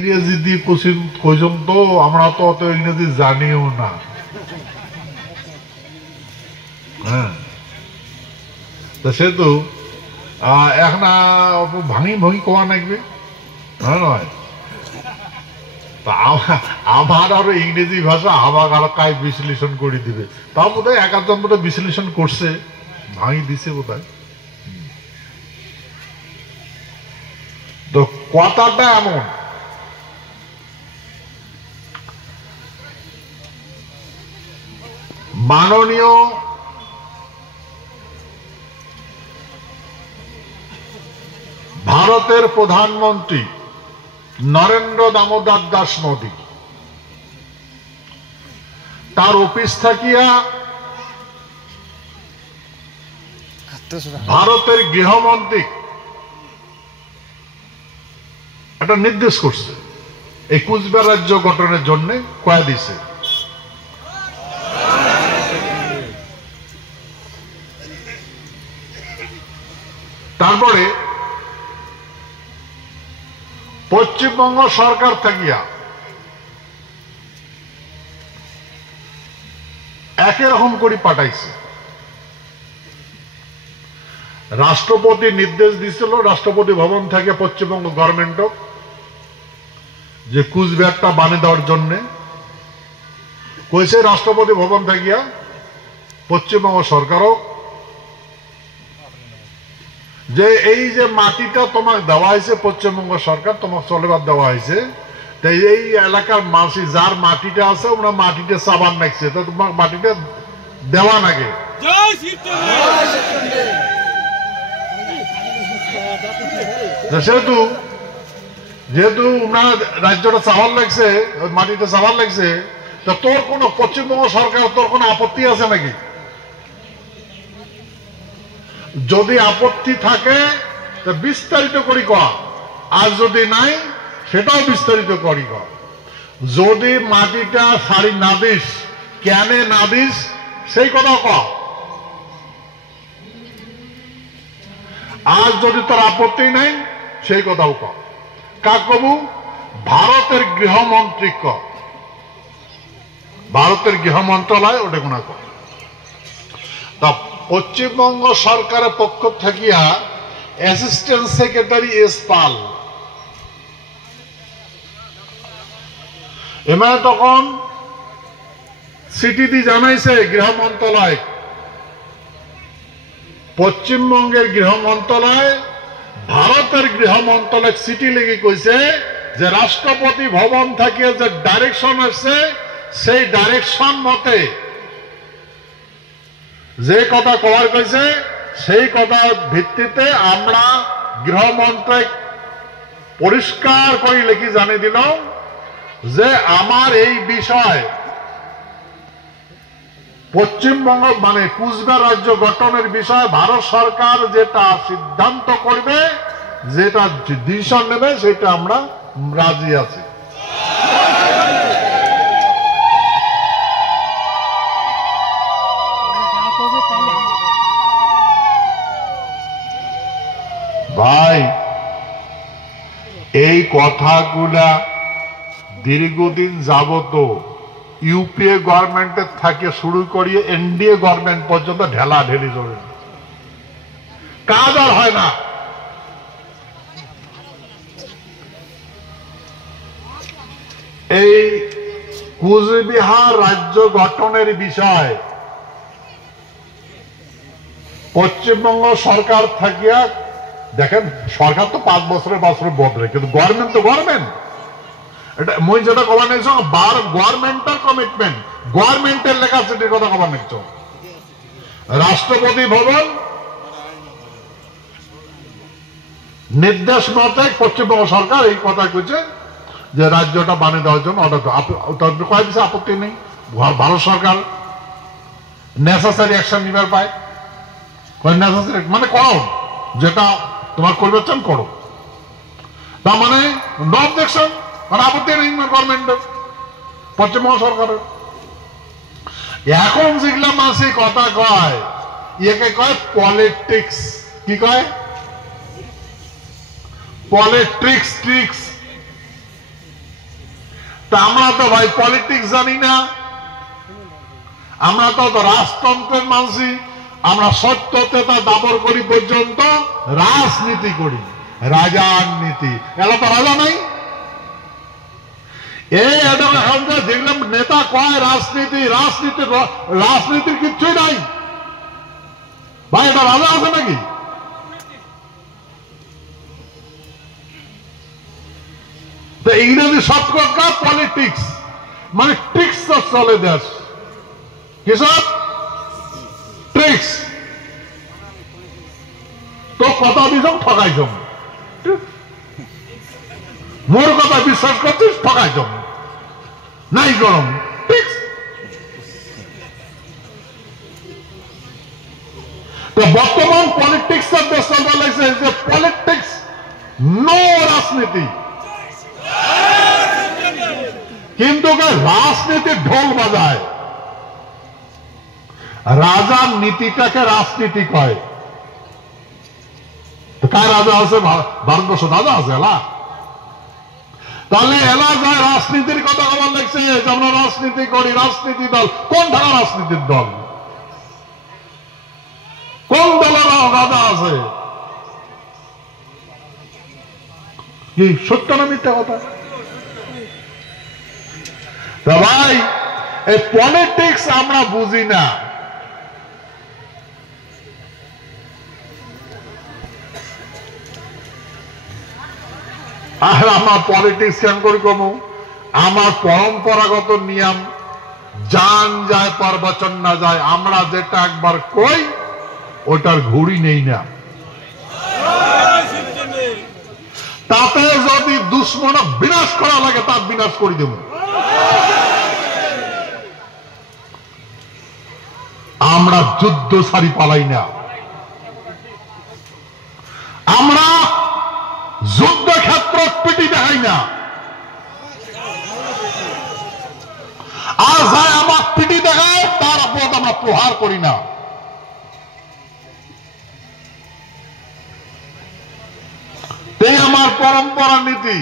ইংরেজি দিয়ে কইছেন তো আমরা তো অত ইংরেজি জানিও না। হ্যাঁ, সেহেতু এখন ভাঙি ভাঙি কোয়া নাকবে নয়। আমার আরো ইংরেজি ভাষা আমার আরো কায় বিশ্লেষণ করে দিবে, তা বোধ হয় এক আধজন বোধ বিশ্লেষণ করছে, ভাঙি দিছে বোধ হয়। তো কথাটা এমন, মাননীয় ভারতের প্রধানমন্ত্রী নরেন্দ্র দামোদর দাস মোদী তার অফিস থাকিয়া ভারতের গৃহমন্ত্রী একটা নির্দেশ করছে এই কুচবিহার রাজ্য গঠনের জন্য কয়া দিছে। তারপরে পশ্চিমবঙ্গ সরকার থাকিয়া একই রকম করে পাঠাইছে। রাষ্ট্রপতি নির্দেশ দিছিল রাষ্ট্রপতি ভবন থেকে পশ্চিমবঙ্গ গভর্নমেন্টও যে কুচবিহারটা বানিয়ে দেওয়ার জন্য কইছে রাষ্ট্রপতি ভবন থাকিয়া পশ্চিমবঙ্গ সরকারও যে এই যে মাটিটা তোমাকে দেওয়া হয়েছে, পশ্চিমবঙ্গ সরকার তোমাকে চলেবার দেওয়া হয়েছে, তাই এই এলাকার মানুষ যার মাটিটা আছে ওরা মাটিটা চাবার নাকছে, তো তোমার মাটিটা দেওয়া নাগে। সেহেতু যেহেতু ওনার রাজ্যটা চাবার লাগছে, মাটিটা চাবার লাগছে, তো তোর কোন পশ্চিমবঙ্গ সরকার তোর কোন আপত্তি আছে নাকি? যদি আপত্তি থাকে তো বিস্তারিত করি কর, আর যদি নাই সেটাও বিস্তারিত করি কর। যদি মাটিটা সারি না দিস, কেন না দিস সেই কথা কর। আর যদি তোর আপত্তি নাই সেই কথাও কর। কাক কবু? ভারতের গৃহমন্ত্রী ক, ভারতের গৃহ মন্ত্রণালয় ওটা কোনা কর। তা পশ্চিমবঙ্গ সরকারের পক্ষ থাকিয়া অ্যাসিস্ট্যান্ট সেক্রেটারি এস পাল এমা তখন চিঠি দিয়ে জানাইছে গৃহ মন্ত্রণালয়, পশ্চিমবঙ্গের গৃহ মন্ত্রণালয় ভারতের গৃহ মন্ত্রণালয় চিঠি লেগে কইছে যে রাষ্ট্রপতি ভবন থেকে যে ডাইরেকশন আসছে সেই ডাইরেকশন মতে যে কথা কবার কইছে সেই কথার ভিত্তিতে আমরা গৃহ মন্ত্রক পরিষ্কার করে লিখি জানিয়ে দিলাম যে আমার এই বিষয় পশ্চিমবঙ্গ মানে কুচবিহার রাজ্য গঠনের বিষয়ে ভারত সরকার যেটা সিদ্ধান্ত করবে, যেটা ডিসিশন নেবে, সেটা আমরা রাজি আছি। ভাই এই কথাগুলা দীর্ঘদিন যাবত ইউপিএ গভর্নমেন্টের থেকে শুরু করিয়ে এনডিএ গভর্নমেন্ট পর্যন্ত ঢেলা ঢেলি চলে, কাজ আর হয় না। এই কুচবিহার রাজ্য গঠনের বিষয় পশ্চিমবঙ্গ সরকার থাকিয়া দেখেন, সরকার তো 5 বছরের বদলে, কিন্তু গভর্নমেন্ট তো গভর্নমেন্ট। এটা মই যেটা কবার নিয়েছ গভর্নমেন্টের কমিটমেন্ট, গভর্নমেন্টের লেখা সেটির কথা কবার নিচ্ছ। রাষ্ট্রপতি ভবন নির্দেশ মতে পশ্চিমবঙ্গ সরকার এই কথা কইছে যে রাজ্যটা বানিয়ে দেওয়ার জন্য অর্ডার কয় দিছে, আপত্তি নেই। ভারত সরকার নেসেসারি অ্যাকশন নিবার পায়, নেসেসারি মানে করো, যেটা তোমার করবে চান করো, তার মানে নো অবজেকশন, মানে আপত্তি নেই গভর্নমেন্টের, পশ্চিমবঙ্গ সরকারের। এখন যেগুলা মাসে কথা কয় ইয়েকে কয় পলিটিক্স। কি কয়? পলিটিক্স। ট্রিক্স। তা আমরা তো ভাই পলিটিক্স জানি না, আমরা তো রাজতন্ত্রের মানসি, আমরা সত্যতা দাবর করি পর্যন্ত রাজনীতি করি, রাজার নীতি। এলা তো রাজা নাই। এখন যেগুলো নেতা কয় রাজনীতি, রাজনীতির কিচ্ছুই নাই ভাই। এটা রাজা আছে নাকি? তো ইংরেজি শব্দ পলিটিক্স, মানে ট্রিক্স চলে দেশ। কিসব ট্রিক্স? তো কথা দিস ঠকাইছ, মোর কথা বিশ্বাস করছিস, ঠকাইছ নাই গরম ট্রিক্স। তো বর্তমান পলিটিক্স এর দেশ চলতে লাগছে যে পলিটিক্স নো রাজনীতি, কিন্তু রাজনীতির ঢোল বাজায়। রাজার নীতিটাকে রাজনীতি কয়। কার রাজা আছে? ভারতবর্ষ রাজা আছে এলা। তাহলে এলা যায় রাজনীতির কথা বলার লাগছে যে আমরা রাজনীতি করি, রাজনীতি দল। কোন ঢাকা রাজনীতির দল? কোন দলের রাজা আছে? কি সত্য না মিথ্যা কথা? ভাই এই পলিটিক্স আমরা বুঝি না। আর আমার পলিটিক্স কেন করি কমু? আমার পরম্পরাগত নিয়ম, জান যায় পর বচন না যায়। আমরা যেটা একবার কই ওটার ঘুড়ি নেই না। তাতে যদি দুশ্মন বিনাশ করা লাগে তার বিনাশ করে দেব। আমরা যুদ্ধ সারি পালাই না। আমরা যুদ্ধক্ষেত্র পিটি দেখাই না। আর যাই আমার পিটি দেখায় তার অপরাধ আমরা প্রহার করি না। এই আমার পরম্পরা নীতি।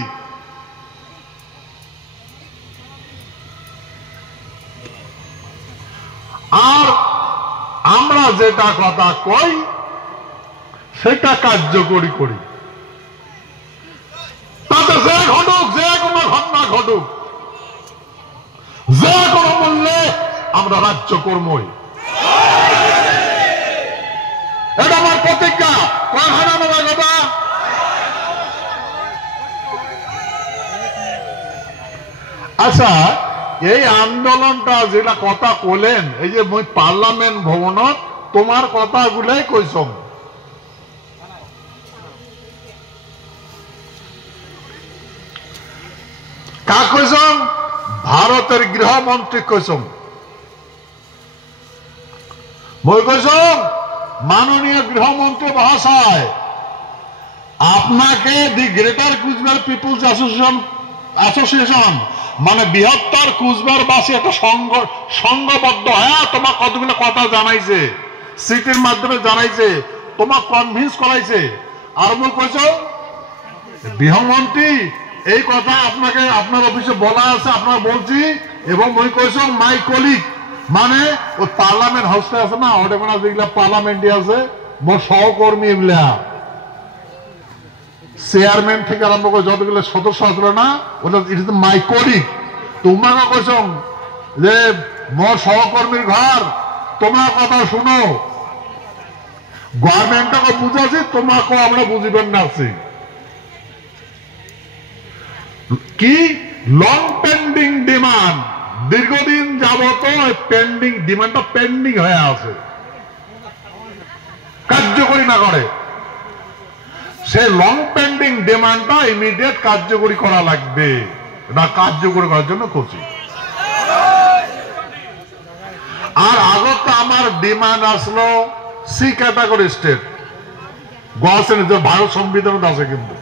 আর আমরা যেটা কথা কই সেটা কার্যকরী করি। তাতে যে ঘটুক, যে কোনো ঘটনা ঘটুক, যে কোনো মূল্যে আমরা রাজ্য কর্মই। এটা আমার প্রতিজ্ঞা। কথা আচ্ছা, এই আন্দোলনটা যেটা কথা কলেন, এই যে মই পার্লামেন্ট ভবনত তোমার কথাগুলাই কইছম। কাক কইছম? ভারতের গৃহমন্ত্রী কইছম। মই কইছম মাননীয় গৃহমন্ত্রী মহাশয়, আপনাকে the greater Coochbehar people's association মানে বৃহত্তর কুচবিহারবাসী একটা সংঘবদ্ধ হ্যাঁ তোমার কতগুলো কথা জানাইছে, সিটির মাধ্যমে জানাইছে, তোমার কনভিন্স করাইছে। আর মই কইছ গৃহমন্ত্রী এই কথা আপনাকে আপনার অফিসে বলা আছে, আপনার বলছি। এবং মই কইছ মাই কলিগ মানে ওই পার্লামেন্ট হাউসটা আছে না, ওটা মানে যেগুলা পার্লামেন্টে আছে মোর সহকর্মী, এগুলা চেয়ারম্যান থেকে আরম্ভ করে যতগুলো সদস্য আসলো না, ওটা ইট ইজ মাই কলিগ। তোমাকে কইছ যে মোর সহকর্মীর ঘর, তোমার কথা শুনো। গভর্নমেন্টকে বুঝাছি, তোমাকে আমরা বুঝিবেন না। আছি কি লং পেন্ডিং ডিমান্ড, দীর্ঘদিন যাবত পেন্ডিং ডিমান্ডটা পেন্ডিং হয়ে আছে, কার্যকরী না করে। সেই লং পেন্ডিং ডিমান্ডটা ইমিডিয়েট কার্যকরী করা লাগবে। এটা কার্যকরী করার জন্য করছি। আর আগত আমার ডিমান্ড আসলো সি ক্যাটাগরি স্টেট, ভারত সংবিধান আছে, কিন্তু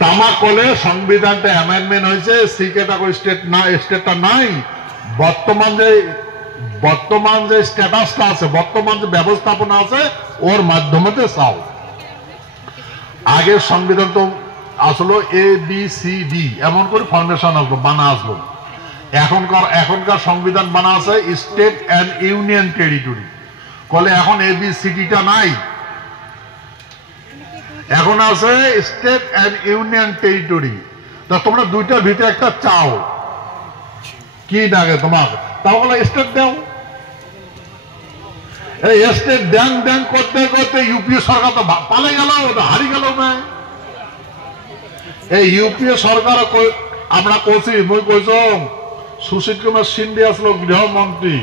তামাক কলে সংবিধানটা অ্যামেন্ডমেন্ট হয়েছে, সি ক্যাটাগরি স্টেটটা নাই। বর্তমান যে স্ট্যাটাসটা আছে, বর্তমান যে ব্যবস্থাপনা আছে ওর মাধ্যমে চাও। আগের সংবিধান তো আসলো ABCD এমন করে ফর্মেশন আসলো, বানা আসলো। এখনকার সংবিধান বানা আছে স্টেট অ্যান্ড ইউনিয়ন টেরিটরি। কলে এখন ABCDটা নাই, এখন আছে স্টেট অ্যান্ড ইউনিয়ন টেরিটরি। তা তোমরা দুইটার ভিতরে একটা চাও, কি লাগে তোমার? তাহলে স্টেট দাও। এই স্টেট ড্যাং ড্যাং করতে করতে ইউপিএ সরকার তো পালে গেল, হারিয়ে গেল। এই ইউপিএ সরকার আমরা কইছি, মই কইছ সুশীল কুমার সিন্ধে আসলো গৃহমন্ত্রী,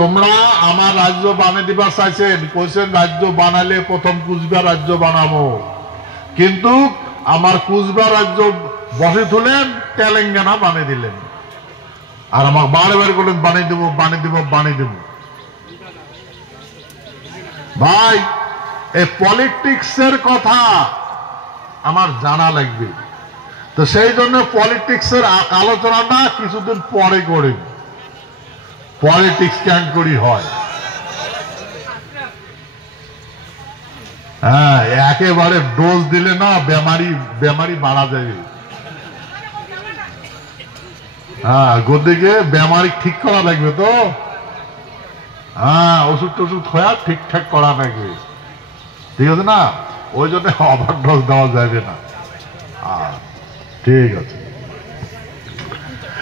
তোমরা আমার রাজ্য বানিয়ে দিবার চাইছেন, কইছেন রাজ্য বানালে প্রথম কুচবিহার রাজ্য বানাবো, কিন্তু আমার কুচবিহার রাজ্য বসে তুলেন, তেলেঙ্গানা বানিয়ে দিলেন। আর আমাকে বারে বারে করলেন বানিয়ে দেবো বানিয়ে দেবো বানিয়ে দেবো। ভাই, এই পলিটিক্সের কথা আমার জানা লাগবে, তো সেই জন্য পলিটিক্সের আলোচনাটা কিছুদিন পরে করে। পলিটিক্স কেন করি হয়? হ্যাঁ, একেবারে ডোজ দিলে না বেমারি মারা যাবে। হ্যাঁ, গদিকে বেমারি ঠিক করা লাগবে তো। হ্যাঁ, ওষুধ টষুধ হয়ে ঠিকঠাক করা লাগবে, ঠিক আছে না? ওই জন্য ওভার ডোজ দেওয়া যাবে না। ঠিক আছে।